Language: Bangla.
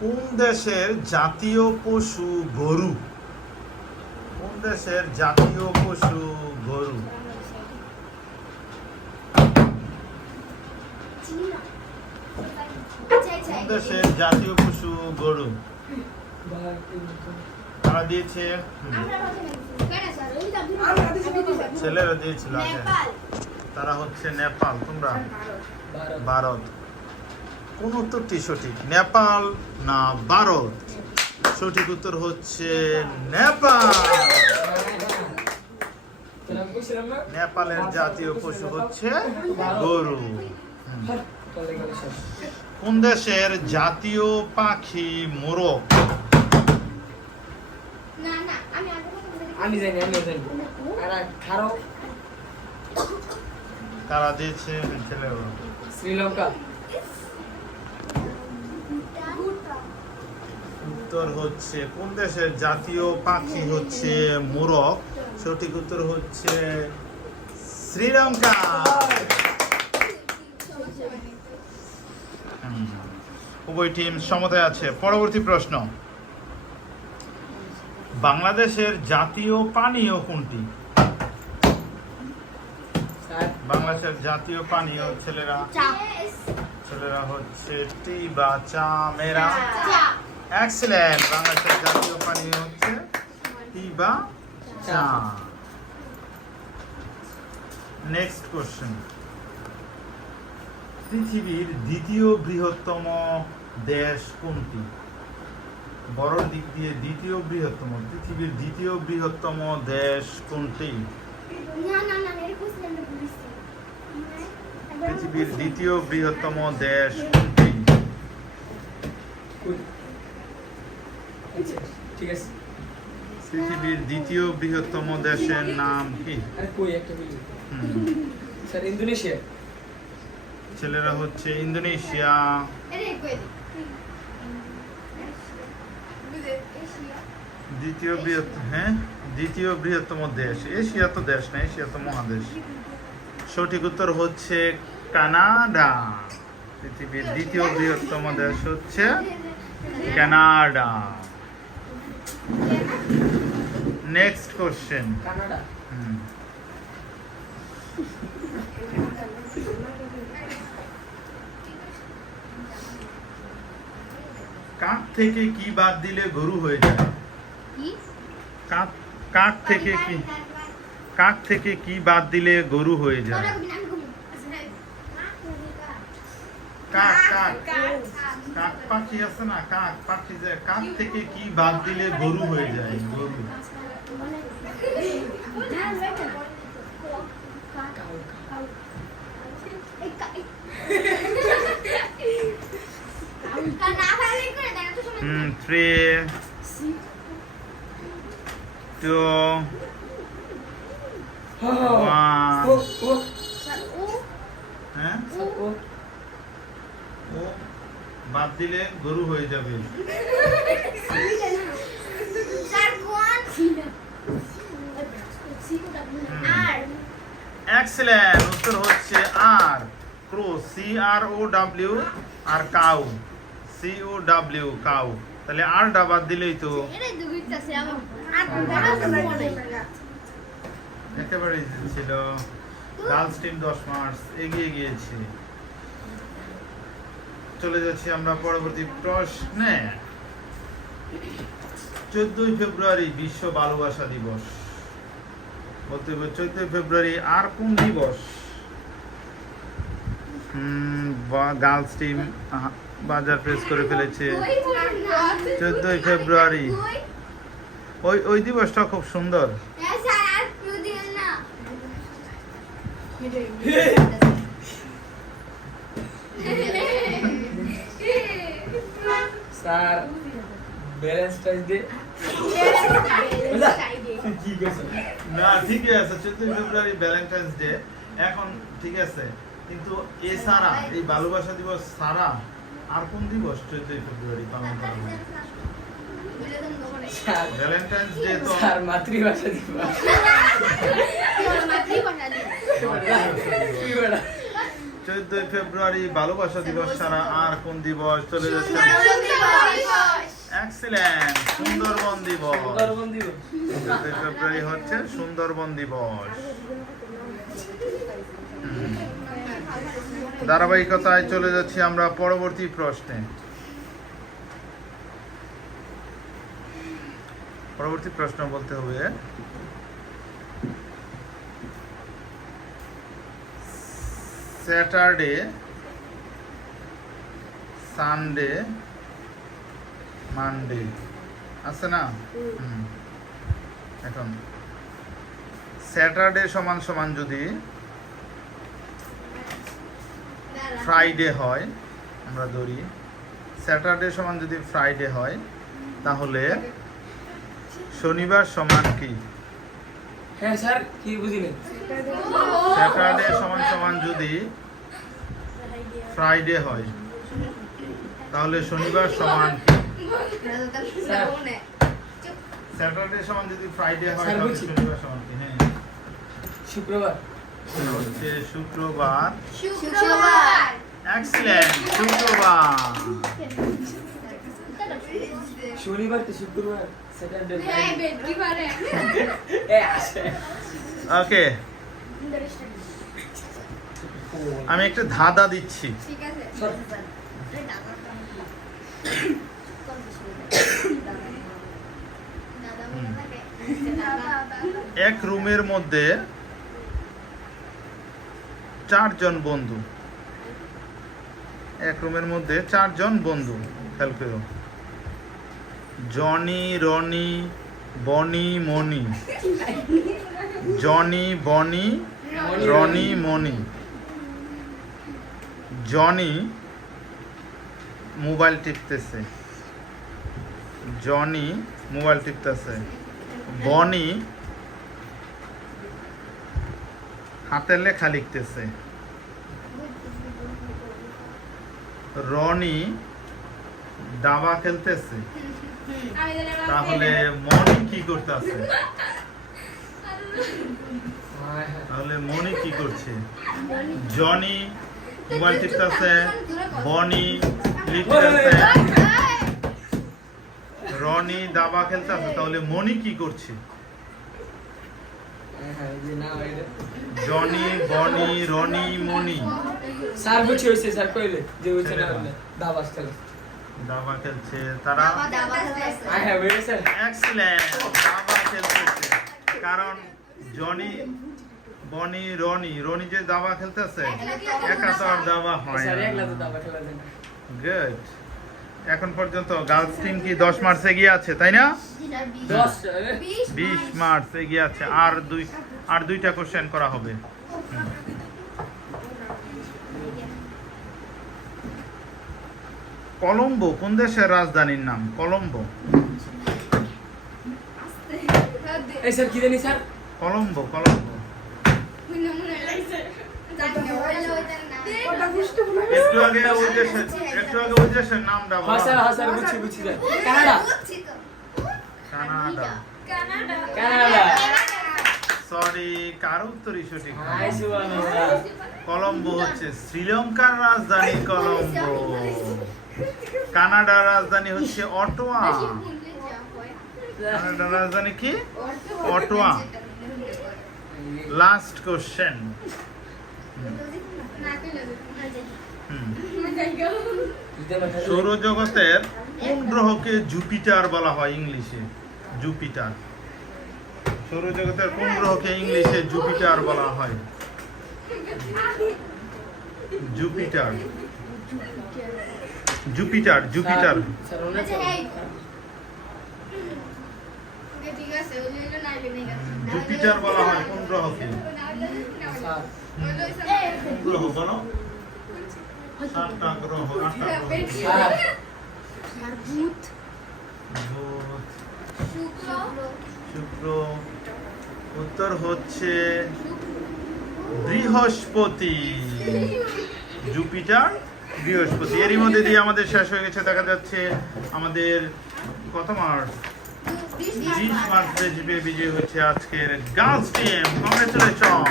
কোন দেশের জাতীয় পশু গরু? কোন দেশের জাতীয় পশু গরু? কোন দেশের জাতীয় পশু গরু? তারা দিয়েছে, ছেলেরা দিয়েছিল আগে। তারা হচ্ছে নেপাল, তোমরা ভারত। কোন উত্তরটি সঠিক, নেপাল না ভারত? সঠিক উত্তর হচ্ছে নেপাল। নেপালের জাতীয় পশু হচ্ছে গরু। কোন দেশের জাতীয় পাখি মোরগ? আমি জানি তারা দিয়েছে ছেলেরা। শ্রীলঙ্কা। উত্তর হচ্ছে কোন দেশের জাতীয় পাখি হচ্ছে মোরগ? সঠিক উত্তর হচ্ছে শ্রীলঙ্কা। উভয় টিম সমতায় আছে। পরবর্তী প্রশ্ন, বাংলাদেশের জাতীয় পানীয় কোনটি? বাংলাদেশের জাতীয় পানীয় ছেলেরা হচ্ছে টি বা চা মেরা। এক্সেলেন্ট। বাংলাদেশের জাতীয় পানীয় হচ্ছে টি বা চা। নেক্সট কোশ্চেন, পৃথিবীর দ্বিতীয় বৃহত্তম দেশ কোনটি? বড় দিক দিয়ে দ্বিতীয় বৃহত্তম, পৃথিবীর দ্বিতীয় বৃহত্তম দেশ কোনটি? পৃথিবীর দ্বিতীয় বৃহত্তম দেশ কোনটি? ঠিক আছে। পৃথিবীর দ্বিতীয় বৃহত্তম দেশের নাম কি? Sir Indonesia. ছেলেরা হচ্ছে ইন্দোনেশিয়া। দ্বিতীয় বৃহত্তম দেশ এশিয়া তো দেশ না, এশিয়া তো মহাদেশ। সঠিক উত্তর হচ্ছে কানাডা। পৃথিবীর দ্বিতীয় বৃহত্তম দেশ হচ্ছে কানাডা। Next question, Canada. কাক থেকে কি বাদ দিলে গরু হয়ে যায়? কাক থেকে কি বাদ দিলে গরু হয়ে যায়? কাক পাখি আছে না, কাক পাখি, যে কাক থেকে কি বাদ দিলে গরু হয়ে যায়? গরু। Three, two, one. হ্যাঁ, ও বাদ দিলে গরু হয়ে যাবে। এক্সেলেন্ট। উত্তর হচ্ছে আর, ক্রো, CROW, আর কাউ, COW, কাউ। তাহলে আর ডা বাদ দিলেই তো একেবারে ছিল। গার্লস টিম 10 মার্কস এগিয়ে গিয়েছে। চলে যাচ্ছি আমরা পরবর্তী প্রশ্নে। 14ই ফেব্রুয়ারি বিশ্ব ভালোবাসা দিবস। বলতে হবে 14ই ফেব্রুয়ারি আর কোন দিবস? গার্লস টিম বাজার প্রেস করে ফেলেছে। 14ই ফেব্রুয়ারি ওই দিবসটা খুব সুন্দর। Sir Valentine's day. না, ঠিকই আছে, 14ই ফেব্রুয়ারি ভ্যালেন্টাইন্স ডে। এখন ঠিক আছে, কিন্তু এছাড়া এই ভালোবাসা দিবস ছাড়া আর কোন দিবস 14ই ফেব্রুয়ারি পালন করা হয়? ভ্যালেন্টাইন্স ডে তো স্যার মাতৃভাষা দিবস। 14 ফেব্রুয়ারি ভালোবাসা দিবস ছাড়া আর কোন দিবস চলে যাচ্ছে? এক্সিলেন্ট, সুন্দরবন দিবস। সুন্দরবন দিবস। 14 ফেব্রুয়ারি হচ্ছে সুন্দরবন দিবস। ধারাবাহিকতায় চলে যাচ্ছি আমরা পরবর্তী প্রশ্নে। পরবর্তী প্রশ্ন বলতে হবে স্যাটারডে, সানডে, মানডে আছে না? এখন স্যাটারডে সমান সমান যদি ফ্রাইডে হয়, আমরা ধরি স্যাটারডে সমান যদি ফ্রাইডে হয়, তাহলে শনিবার সমান কি? হ্যাঁ স্যার, কি বুঝিনি? স্যাটারডে সমান সমান যদি ফ্রাইডে হয়, তাহলে শনিবার সমান কি? স্যাটারডে সমান যদি ফ্রাইডে হয়, স্যার, তাহলে বুঝছি। শনিবার সমান কি? হ্যাঁ, শুক্রবার। হচ্ছে শুক্রবার। এক্সিলেন্ট, শুক্রবার। শনিবার তো শুক্রবার, স্যাটারডে। আসে। ওকে, আমি একটা ধাঁধা দিচ্ছি। এক রুমের মধ্যে 4 জন বন্ধু। এক রুমের মধ্যে 4 জন বন্ধু। খেয়াল করো, জনি, রনি, বনি, মনি। জনি, বনি, রনি, মনি। জনি মোবাইল টিপতেছে। জনি মোবাইল টিপতেছে। বনি হাতের লেখা লিখতেছে। রনি দাবা খেলতেছে। তাহলে মনি কি করতেছে? তাহলে মনি কি করছে? জনি মোবাইল টিপতেছে, বনি লিখতেছে, রনি দাবা খেলতেছে। তাহলে মনি কি করছে? জনি, বনি, রনি, মনি। স্যার বুঝি হয়েছে, স্যার কইলে যে হয়েছে না বললে দাবাস খেলে। দাবা খেলছে তারা। I have it sir. Excellent, দাবা খেলতেছে। কারণ জনি, বনি, রনি, রনি যে দাবা খেলতেছে, একা তো আর দাবা হয় স্যার একলা তো না। দাবা খেলা দেন। গুড। এখন পর্যন্ত গার্লস টিম কি 10 মার্কস এগিয়ে আছে, তাই না? 10 20 মার্কস এগিয়ে আছে। আর দুইটা কোশ্চেন করা হবে। কলম্বো কোন দেশের রাজধানীর নাম? কলম্বো। এই স্যার কি জানি স্যার? কলম্বো, কলম্বো। একটু আগে ওই দেশের নামটা হ্যাঁ স্যার, বলো। হ্যাঁ স্যার, বুঝছি sir. Canada. Canada. Canada. Sorry, কার উত্তরই সঠিক না। হাই সুবহানাল্লাহ। কলম্বো হচ্ছে শ্রীলঙ্কার রাজধানী কলম্বো। কানাডার রাজধানী হচ্ছে অটোয়া। কানাডার রাজধানী কি? অটোয়া। Last question. সৌরজগতের কোন গ্রহকে জুপিটার বলা হয় ইংলিশে? জুপিটার। সৌরজগতের কোন গ্রহকে ইংলিশে জুপিটার বলা হয়? জুপিটার। Jupiter, Jupiter. স্যার ওনা জুপিটার বলা হয় কোন গ্রহকে? স্যার কোন গ্রহ বলো? 7টা গ্রহ, 8টা গ্রহ। স্যার বুধ, শুক্র। উত্তর হচ্ছে বৃহস্পতি। জুপিটার, বৃহস্পতি। এরই মধ্যে দিয়ে আমাদের শেষ হয়ে গেছে। দেখা যাচ্ছে আমাদের কত মার্কস? 20 মার্কস বিজয়ী হচ্ছে আজকের গার্লস টিম। কংগ্রেচুলেশন।